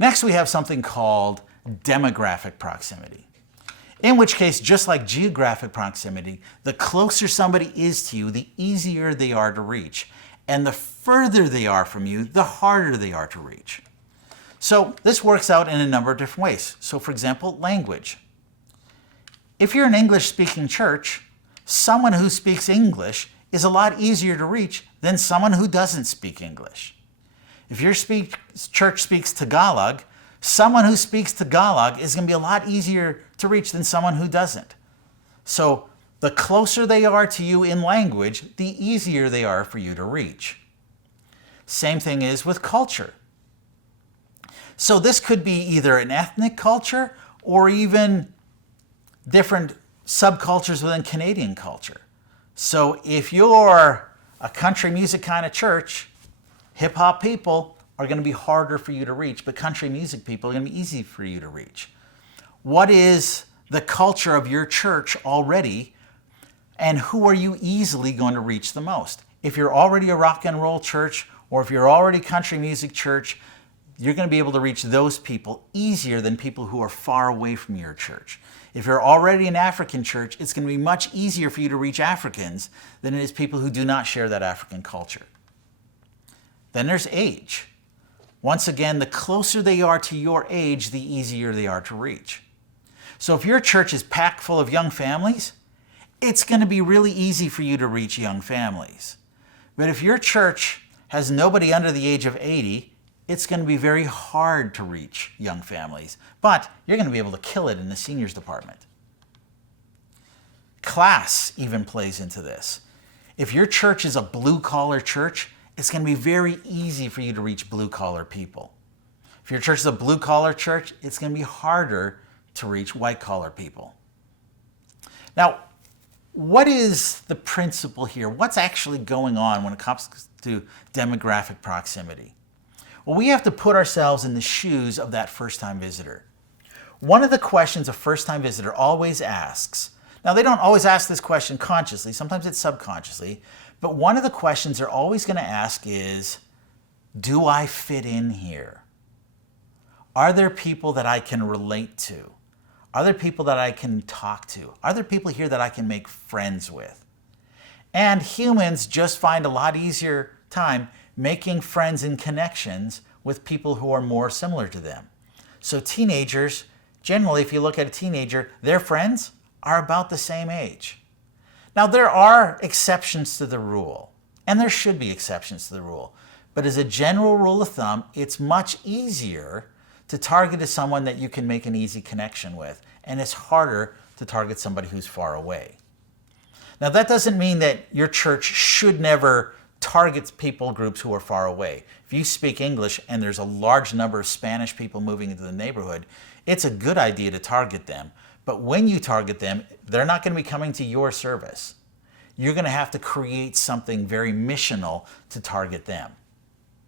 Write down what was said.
Next, we have something called demographic proximity. In which case, just like geographic proximity, the closer somebody is to you, the easier they are to reach. And the further they are from you, the harder they are to reach. So this works out in a number of different ways. So for example, language. If you're an English-speaking church, someone who speaks English is a lot easier to reach than someone who doesn't speak English. If your church speaks Tagalog, someone who speaks Tagalog is going to be a lot easier to reach than someone who doesn't. So the closer they are to you in language, the easier they are for you to reach. Same thing is with culture. So this could be either an ethnic culture or even different subcultures within Canadian culture. So if you're a country music kind of church, hip-hop people are going to be harder for you to reach, but country music people are going to be easy for you to reach. What is the culture of your church already, and who are you easily going to reach the most? If you're already a rock and roll church, or if you're already a country music church, you're going to be able to reach those people easier than people who are far away from your church. If you're already an African church, it's going to be much easier for you to reach Africans than it is people who do not share that African culture. Then there's age. Once again, the closer they are to your age, the easier they are to reach. So if your church is packed full of young families, it's going to be really easy for you to reach young families. But if your church has nobody under the age of 80, it's going to be very hard to reach young families. But you're going to be able to kill it in the seniors department. Class even plays into this. If your church is a blue-collar church, it's going to be very easy for you to reach blue-collar people. If your church is a blue-collar church, it's going to be harder to reach white-collar people. Now, what is the principle here? What's actually going on when it comes to demographic proximity? Well, we have to put ourselves in the shoes of that first-time visitor. One of the questions a first-time visitor always asks, now they don't always ask this question consciously, sometimes it's subconsciously, but one of the questions they're always going to ask is, do I fit in here? Are there people that I can relate to? Are there people that I can talk to? Are there people here that I can make friends with? And humans just find a lot easier time making friends and connections with people who are more similar to them. So teenagers, generally, if you look at a teenager, their friends are about the same age. Now, there are exceptions to the rule, and there should be exceptions to the rule. But as a general rule of thumb, it's much easier to target someone that you can make an easy connection with, and it's harder to target somebody who's far away. Now, that doesn't mean that your church should never target people groups who are far away. If you speak English and there's a large number of Spanish people moving into the neighborhood, it's a good idea to target them. But when you target them, they're not going to be coming to your service. You're going to have to create something very missional to target them.